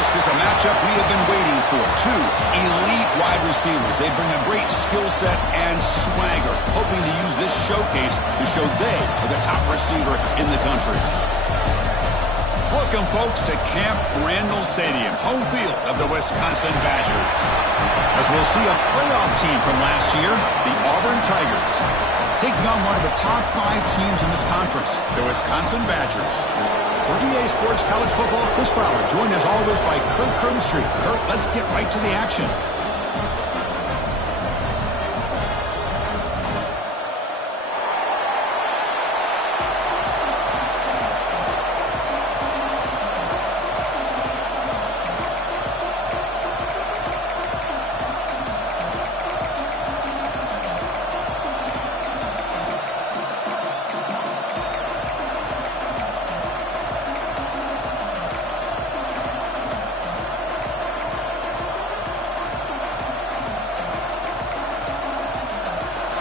This is a matchup we have been waiting for. Two elite wide receivers. They bring a great skill set and swagger, hoping to use this showcase to show they are the top receiver in the country. Welcome, folks, to Camp Randall Stadium, home field of the Wisconsin Badgers. As we'll see a playoff team from last year, the Auburn Tigers, taking on one of the top 5 teams in this conference, the Wisconsin Badgers. For EA Sports College Football, Chris Fowler, joined as always by Kirk Herbstreit. Kirk, let's get right to the action.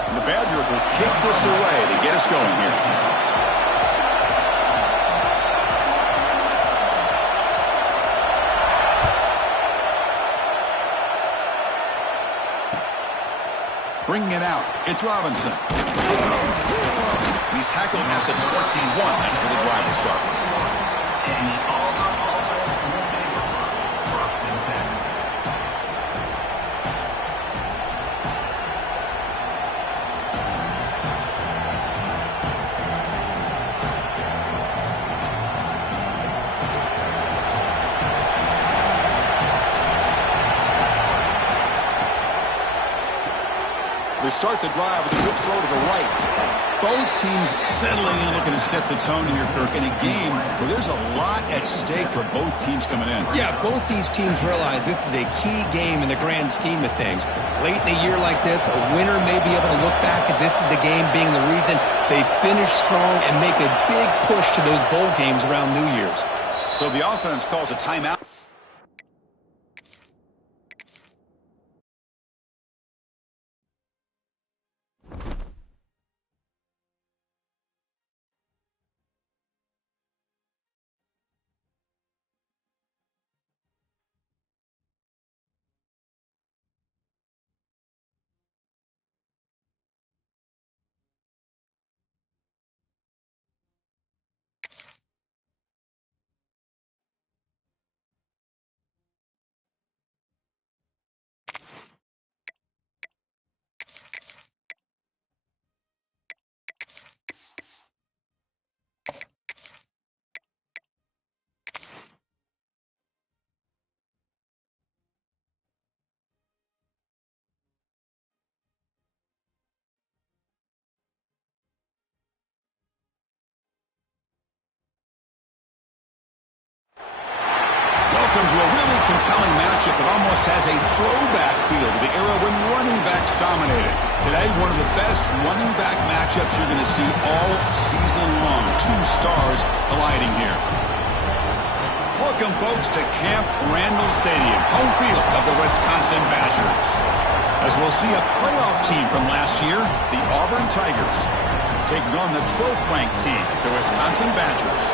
The Badgers will kick this away to get us going here. Bringing it out, it's Robinson. He's tackled at the 21. That's where the drive will start. They start the drive with a good throw to the right. Both teams settling in, looking to set the tone here, Kirk, in a game where there's a lot at stake for both teams coming in. Yeah, both these teams realize this is a key game in the grand scheme of things. Late in a year like this, a winner may be able to look back at this as a game being the reason they finish strong and make a big push to those bowl games around New Year's. So the offense calls a timeout. Welcome to a really compelling matchup that almost has a throwback feel to the era when running backs dominated. Today, one of the best running back matchups you're going to see all season long. 2 stars colliding here. Welcome, folks, to Camp Randall Stadium, home field of the Wisconsin Badgers. As we'll see a playoff team from last year, the Auburn Tigers, taking on the 12th-ranked team, the Wisconsin Badgers.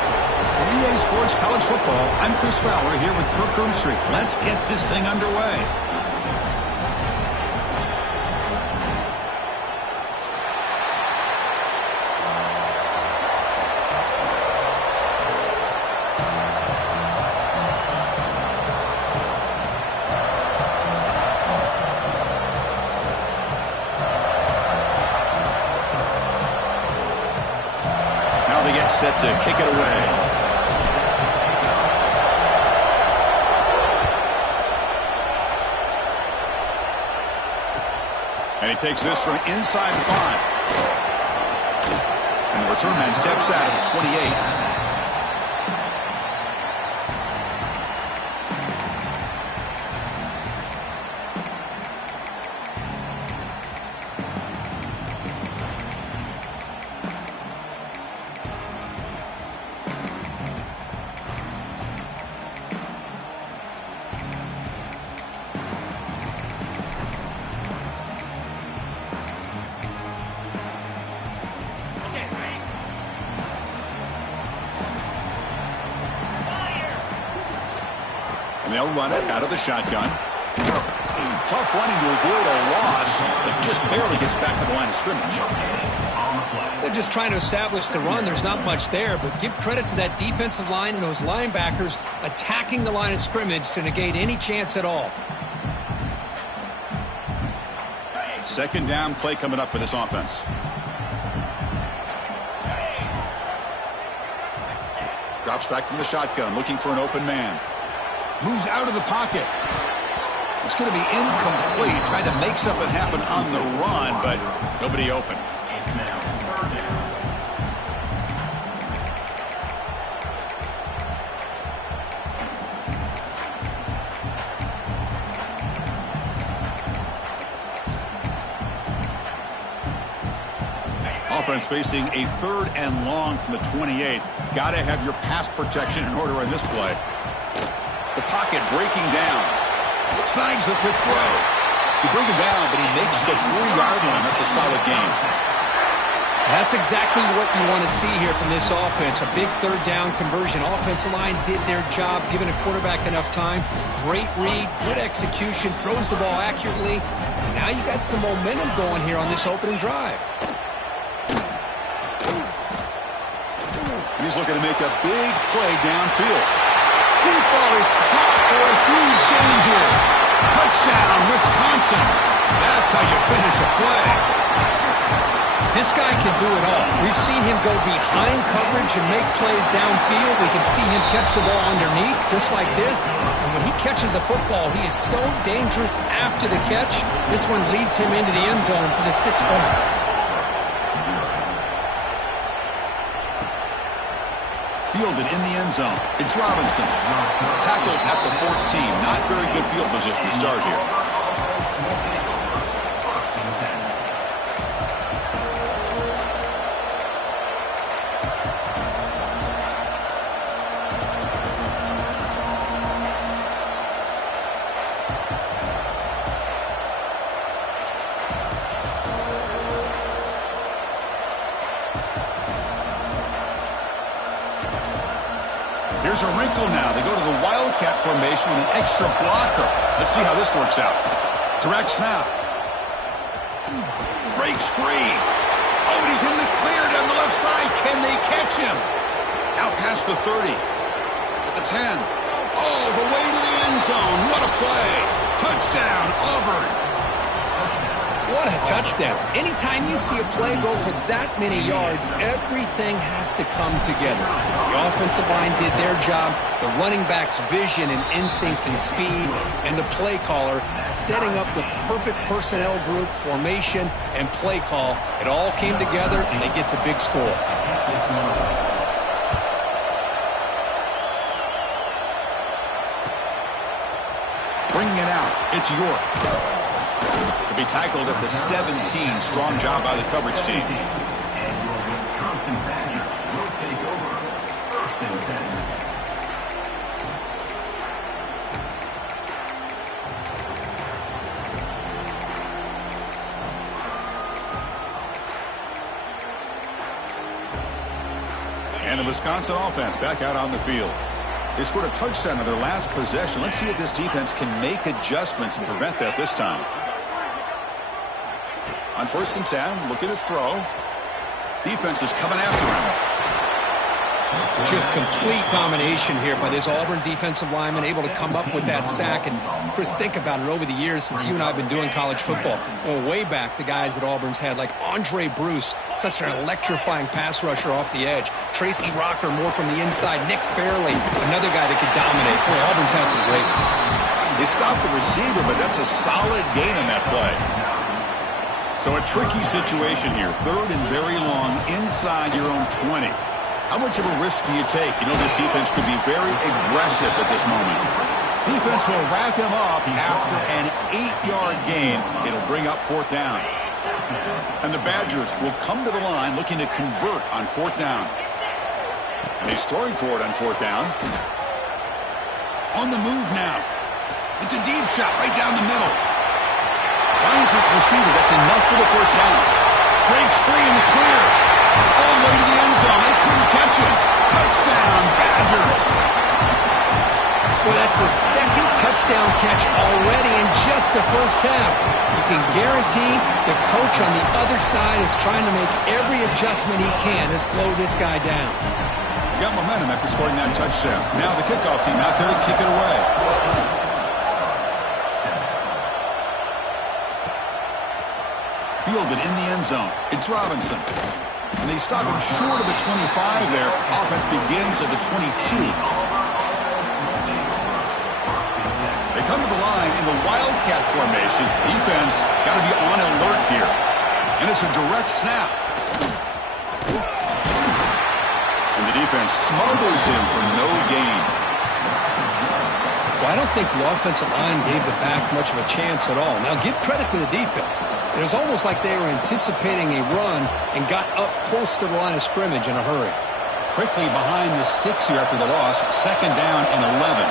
For EA Sports College Football, I'm Chris Fowler here with Kirk Herbstreit. Let's get this thing underway. Now they get set to kick it away. And he takes this from inside the 5. And the return man steps out at the 28. And they'll run it out of the shotgun. Tough running to avoid a loss, but just barely gets back to the line of scrimmage. They're just trying to establish the run. There's not much there, but give credit to that defensive line and those linebackers attacking the line of scrimmage to negate any chance at all. Second down play coming up for this offense. Drops back from the shotgun, looking for an open man. Moves out of the pocket. It's going to be incomplete. Tried to make something happen on the run, but nobody open. Offense facing a 3rd and long from the 28. Got to have your pass protection in order in this play. The pocket breaking down. Snags the quick throw. He brings him down, but he makes the 3-yard line. That's a solid game. That's exactly what you want to see here from this offense. A big 3rd down conversion. Offensive line did their job, giving a quarterback enough time. Great read, good execution, throws the ball accurately. Now you got some momentum going here on this opening drive. He's looking to make a big play downfield. Deep ball is caught for a huge gain here. Touchdown, Wisconsin. That's how you finish a play. This guy can do it all. We've seen him go behind coverage and make plays downfield. We can see him catch the ball underneath, just like this. And when he catches a football, he is so dangerous after the catch. This one leads him into the end zone for the 6 points. Fielded in the end zone. It's Robinson. Tackled at the 14. Not very good field position to start here. Here's a wrinkle now. They go to the Wildcat formation with an extra blocker. Let's see how this works out. Direct snap. Breaks free. Oh, and he's in the clear down the left side. Can they catch him? Out past the 30. At the 10. Oh, the way to the end zone. What a play. Touchdown, Auburn. What a touchdown. Anytime you see a play go for that many yards, everything has to come together. The offensive line did their job, the running back's vision and instincts and speed, and the play caller setting up the perfect personnel group, formation, and play call. It all came together, and they get the big score. Bringing it out, it's York. To be tackled at the 17. Strong job by the coverage team. And the Wisconsin offense back out on the field. They scored a touchdown on their last possession. Let's see if this defense can make adjustments and prevent that this time. On 1st and 10, looking to throw. Defense is coming after him. Just complete domination here by this Auburn defensive lineman, able to come up with that sack. And, Chris, think about it. Over the years since you and I have been doing college football, going way back to guys that Auburn's had, like Andre Bruce, such an electrifying pass rusher off the edge. Tracy Rocker, more from the inside. Nick Fairley, another guy that could dominate. Boy, Auburn's had some great ones. They stopped the receiver, but that's a solid gain on that play. So a tricky situation here. 3rd and very long inside your own 20. How much of a risk do you take? You know, this defense could be very aggressive at this moment. Defense will wrap him up after an 8-yard gain. It'll bring up 4th down. And the Badgers will come to the line looking to convert on 4th down. And he's throwing for it on 4th down. On the move now. It's a deep shot right down the middle. Finds this receiver. That's enough for the 1st down. Breaks free in the clear. All the way to the end zone. They couldn't catch him. Touchdown, Badgers. Well, that's the second touchdown catch already in just the first half. You can guarantee the coach on the other side is trying to make every adjustment he can to slow this guy down. You got momentum after scoring that touchdown. Now the kickoff team out there to kick it away. Fielded in the end zone. It's Robinson. And they stop him short of the 25 there. Offense begins at the 22. They come to the line in the Wildcat formation. Defense got to be on alert here. And it's a direct snap. And the defense smothers him for no gain. Well, I don't think the offensive line gave the back much of a chance at all. Now, give credit to the defense. It was almost like they were anticipating a run and got up close to the line of scrimmage in a hurry. Quickly behind the sticks here after the loss. 2nd down and 11.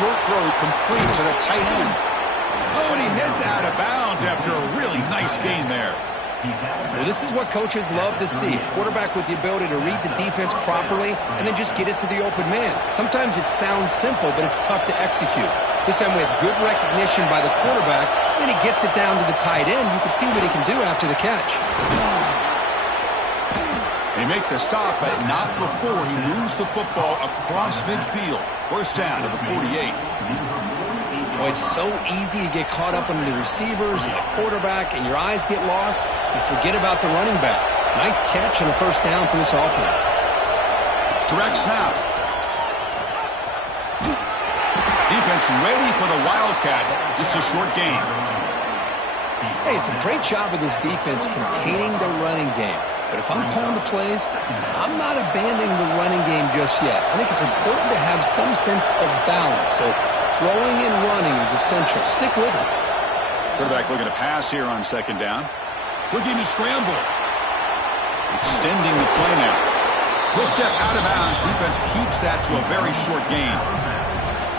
Short throw complete to the tight end. Oh, and he heads out of bounds after a really nice gain there. Well, this is what coaches love to see. A quarterback with the ability to read the defense properly and then just get it to the open man. Sometimes it sounds simple, but it's tough to execute. This time we have good recognition by the quarterback, and he gets it down to the tight end. You can see what he can do after the catch. They make the stop, but not before he moves the football across midfield. 1st down to the 48. Well, it's so easy to get caught up under the receivers and the quarterback, and your eyes get lost. You forget about the running back. Nice catch and a 1st down for this offense. Direct snap. Defense ready for the Wildcat. Just a short gain. Hey, it's a great job of this defense containing the running game. But if I'm calling the plays, I'm not abandoning the running game just yet. I think it's important to have some sense of balance. So throwing and running is essential. Stick with it. Quarterback looking to pass here on 2nd down. Looking to scramble. Extending the play now. He'll step out of bounds. Defense keeps that to a very short gain.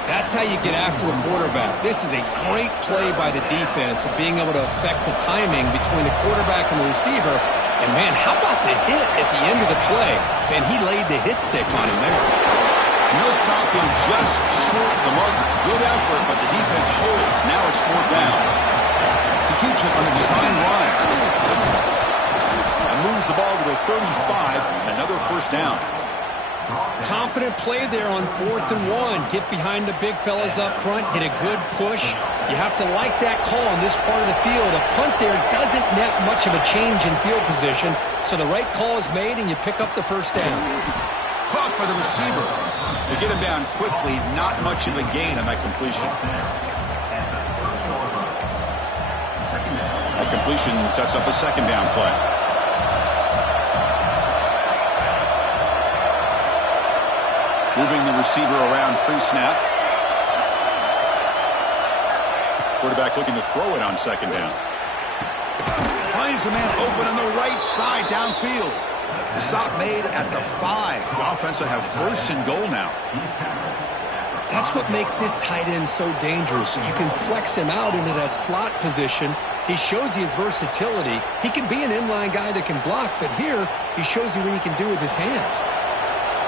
That's how you get after the quarterback. This is a great play by the defense of being able to affect the timing between the quarterback and the receiver. And, man, how about the hit at the end of the play? Man, he laid the hit stick on him there. No stopping just short of the mark. Good effort, but the defense holds. Now it's 4th down. He keeps it on a design run. And moves the ball to the 35. Another 1st down. Confident play there on 4th and 1. Get behind the big fellas up front. Get a good push. You have to like that call in this part of the field. A punt there doesn't net much of a change in field position, so the right call is made and you pick up the 1st down. Caught by the receiver. They get him down quickly. Not much of a gain on that completion. That completion sets up a 2nd down play. Moving the receiver around pre-snap. Quarterback looking to throw it on 2nd down. Finds a man open on the right side downfield. The stop made at the 5. The offense will have 1st and goal now. That's what makes this tight end so dangerous. You can flex him out into that slot position. He shows you his versatility. He can be an inline guy that can block, but here he shows you what he can do with his hands.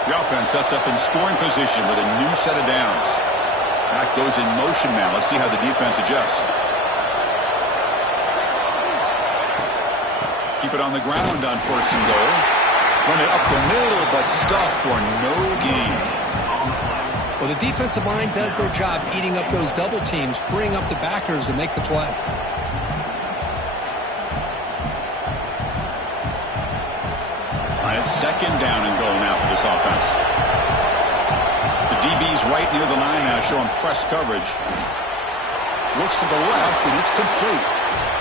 The offense sets up in scoring position with a new set of downs. Back goes in motion now. Let's see how the defense adjusts. Keep it on the ground on 1st and goal. Run it up the middle, but stuff for no gain. Well, the defensive line does their job eating up those double teams, freeing up the backers to make the play. All right, it's 2nd down and goal now for this offense. The DB's right near the line now, showing press coverage. Looks to the left, and it's complete.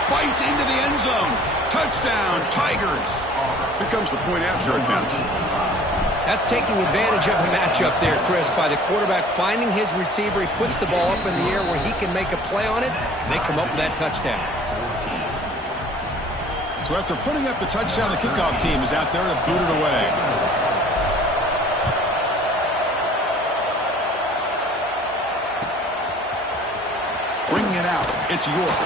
Fights into the end zone. Touchdown, Tigers. Here comes the point after attempt. That's taking advantage of a matchup there, Chris, by the quarterback finding his receiver. He puts the ball up in the air where he can make a play on it, and they come up with that touchdown. So after putting up the touchdown, the kickoff team is out there to boot it away. Bringing it out, it's York.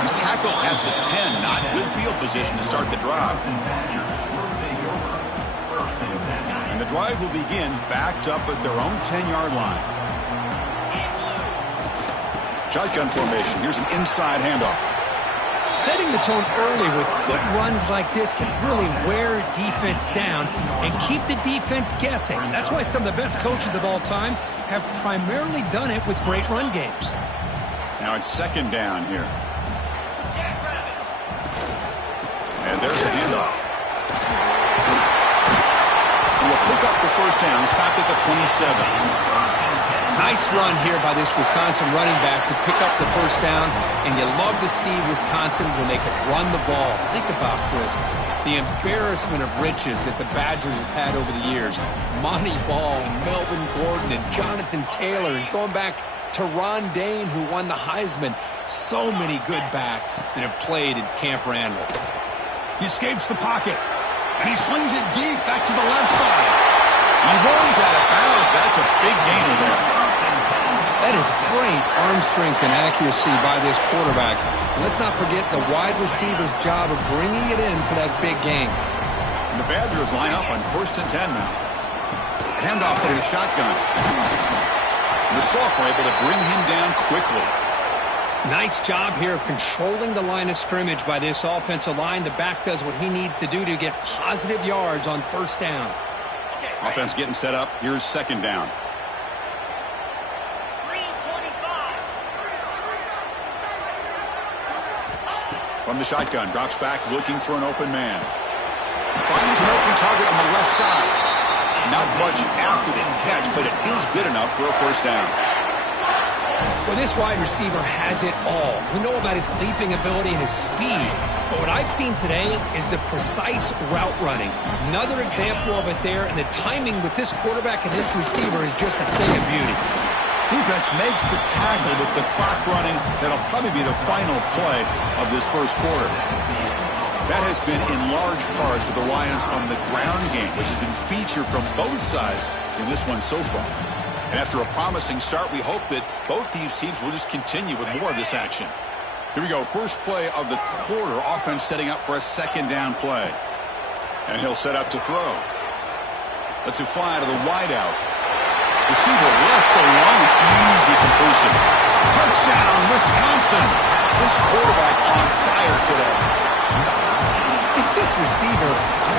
He's tackled at the 10. Not good field position to start the drive. And the drive will begin backed up at their own 10-yard line. Shotgun formation. Here's an inside handoff. Setting the tone early with good runs like this can really wear defense down and keep the defense guessing. That's why some of the best coaches of all time have primarily done it with great run games. Now it's second down here. And there's a handoff. And we'll pick up the first down. Stopped at the 27. Nice run here by this Wisconsin running back to pick up the first down, and you love to see Wisconsin when they can run the ball. Think about, Chris, the embarrassment of riches that the Badgers have had over the years. Monty Ball and Melvin Gordon and Jonathan Taylor, and going back to Ron Dane, who won the Heisman. So many good backs that have played at Camp Randall. He escapes the pocket, and he slings it deep back to the left side. He runs out of bounds. That's a big gainer there. That is great arm strength and accuracy by this quarterback. And let's not forget the wide receiver's job of bringing it in for that big game. And the Badgers line up on 1st and 10 now. Handoff to the shotgun. And the Salk were able to bring him down quickly. Nice job here of controlling the line of scrimmage by this offensive line. The back does what he needs to do to get positive yards on first down. Offense getting set up. Here's second down. From the shotgun, drops back looking for an open man. Finds an open target on the left side. Not much after the catch, but it is good enough for a first down. Well, this wide receiver has it all. We know about his leaping ability and his speed, but what I've seen today is the precise route running. Another example of it there, and the timing with this quarterback and this receiver is just a thing of beauty. Defense makes the tackle with the clock running. That'll probably be the final play of this first quarter. That has been in large part to the reliance on the ground game, which has been featured from both sides in this one so far. And after a promising start, we hope that both these teams will just continue with more of this action. Here we go. First play of the quarter. Offense setting up for a second down play. And he'll set up to throw. Lets it fly to the wideout. Receiver left alone. Easy completion. Touchdown, Wisconsin. This quarterback on fire today. This receiver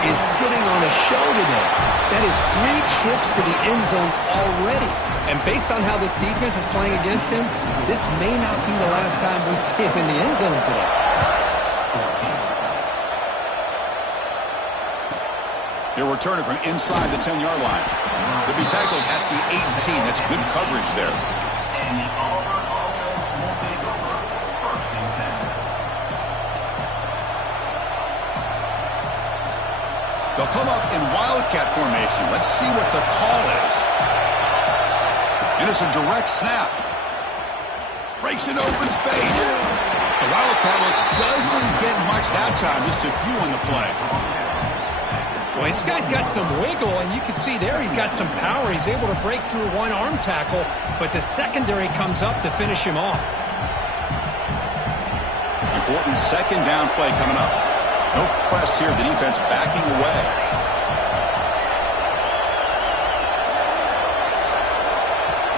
is putting on a show today. That is 3 trips to the end zone already. And based on how this defense is playing against him, this may not be the last time we see him in the end zone today. They're returning from inside the 10-yard line. They'll be tackled at the 18. That's good coverage there. They'll come up in Wildcat formation. Let's see what the call is. And it's a direct snap. Breaks an open space. The Wildcat look doesn't get much that time. Just a few on the play. Well, this guy's got some wiggle, and you can see there he's got some power. He's able to break through one arm tackle, but the secondary comes up to finish him off. Important second down play coming up. No press here. The defense backing away.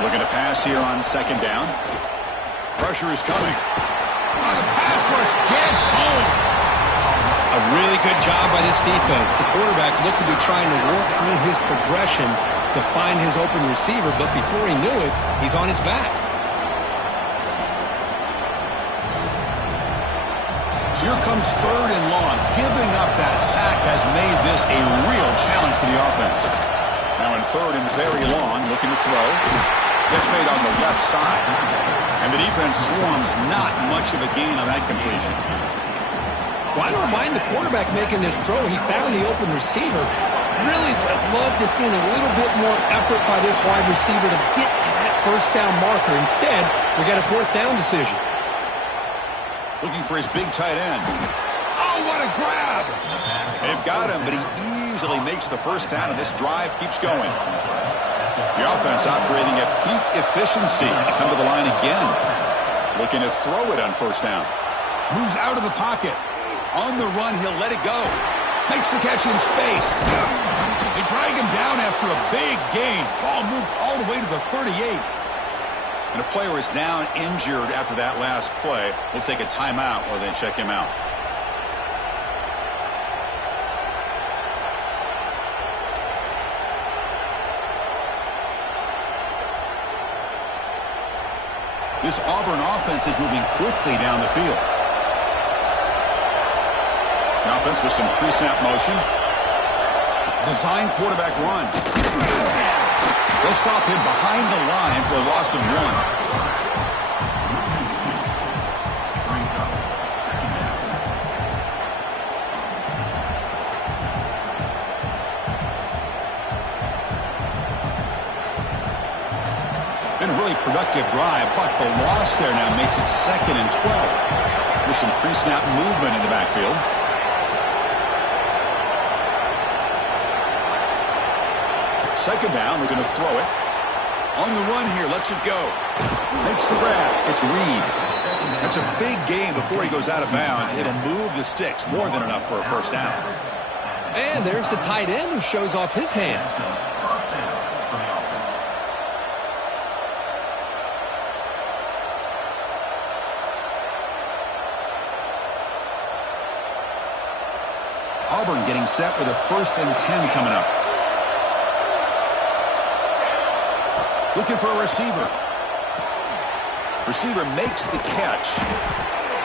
Looking to pass here on second down. Pressure is coming. Oh, the pass rush gets home. A really good job by this defense. The quarterback looked to be trying to work through his progressions to find his open receiver, but before he knew it, he's on his back. So here comes third and long. Giving up that sack has made this a real challenge for the offense. Now in third and very long, looking to throw. Catch made on the left side. And the defense swarms not much of a gain on that completion. Well, I don't mind the quarterback making this throw. He found the open receiver. Really would have loved to see a little bit more effort by this wide receiver to get to that first down marker. Instead, we got a fourth down decision. Looking for his big tight end. Oh, what a grab! They've got him, but he easily makes the first down, and this drive keeps going. The offense operating at peak efficiency. They come to the line again. Looking to throw it on first down. Moves out of the pocket. On the run, he'll let it go. Makes the catch in space. He drag him down after a big gain. Ball moved all the way to the 38. And a player is down injured after that last play. We'll take a timeout while they check him out. This Auburn offense is moving quickly down the field. The offense with some pre-snap motion. Design quarterback run. They'll stop him behind the line for a loss of 1. Been a really productive drive, but the loss there now makes it 2nd and 12. With some pre-snap movement in the backfield. Second down, we're going to throw it. On the run here, lets it go. Makes the grab. It's Reed. That's a big gain before he goes out of bounds. It'll move the sticks, more than enough for a first down. And there's the tight end who shows off his hands. Auburn getting set with a 1st and 10 coming up. Looking for a receiver. Receiver makes the catch.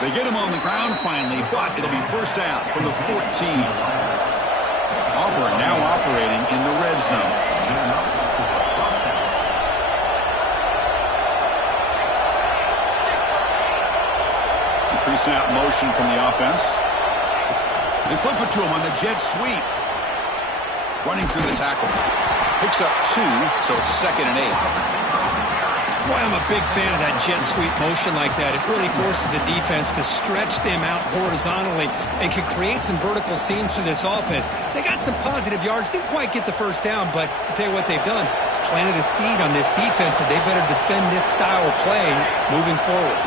They get him on the ground finally, but it'll be first down from the 14. Auburn now operating in the red zone. Pre-snap motion from the offense. They flip it to him on the jet sweep. Running through the tackle. Picks up 2, so it's 2nd and 8. Boy, I'm a big fan of that jet sweep motion like that. It really forces a defense to stretch them out horizontally and can create some vertical seams for this offense. They got some positive yards. Didn't quite get the first down, but I'll tell you what they've done. Planted a seed on this defense, and they better defend this style of play moving forward.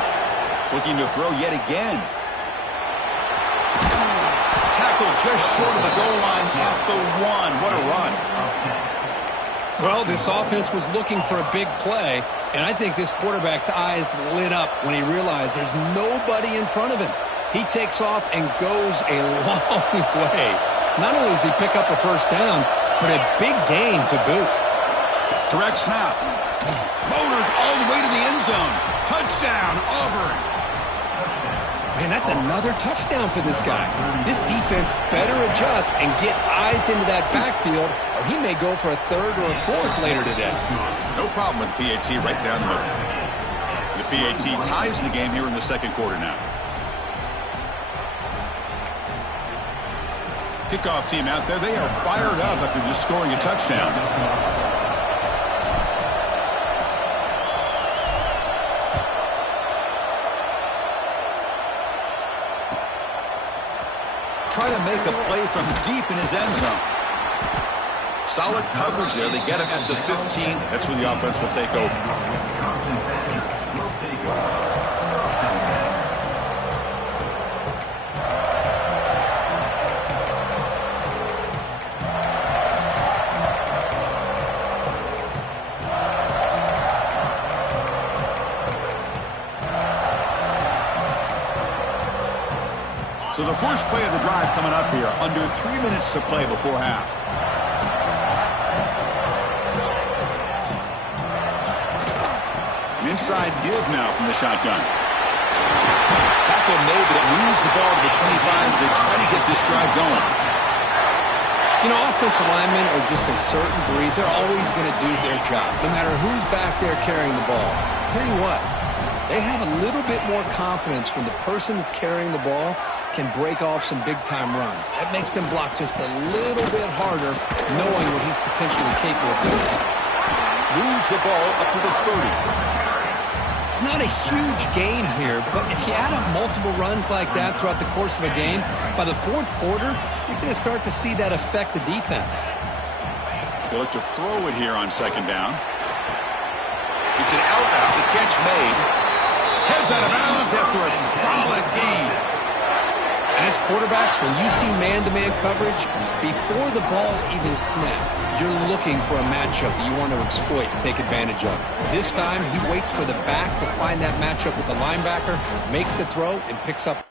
Looking to throw yet again. Just short of the goal line at the 1. What a run. Well, this offense was looking for a big play, and I think this quarterback's eyes lit up when he realized there's nobody in front of him. He takes off and goes a long way. Not only does he pick up a first down, but a big gain to boot. Direct snap. Motors all the way to the end zone. Touchdown, Auburn. Man, that's another touchdown for this guy. This defense better adjust and get eyes into that backfield, or he may go for a 3rd or a 4th later today. No problem with the PAT right down the middle. The PAT ties the game here in the 2nd quarter now. Kickoff team out there. They are fired up after just scoring a touchdown. Try to make a play from deep in his end zone. Solid coverage there. They get him at the 15. That's where the offense will take over. So the first play of the drive coming up here, under 3 minutes to play before half. An inside give now from the shotgun. Tackle made, but it moves the ball to the 25 as they try to get this drive going. You know, offensive linemen are just a certain breed. They're always going to do their job, no matter who's back there carrying the ball. I'll tell you what, they have a little bit more confidence when the person that's carrying the ball can break off some big-time runs. That makes them block just a little bit harder, knowing what he's potentially capable of doing. Moves the ball up to the 30. It's not a huge gain here, but if you add up multiple runs like that throughout the course of a game, by the 4th quarter, you're going to start to see that affect the defense. They look to throw it here on 2nd down. It's an out-out, the catch made. Heads out of bounds after a solid gain. As quarterbacks, when you see man-to-man coverage, before the ball's even snapped, you're looking for a matchup that you want to exploit and take advantage of. This time, he waits for the back to find that matchup with the linebacker, makes the throw, and picks up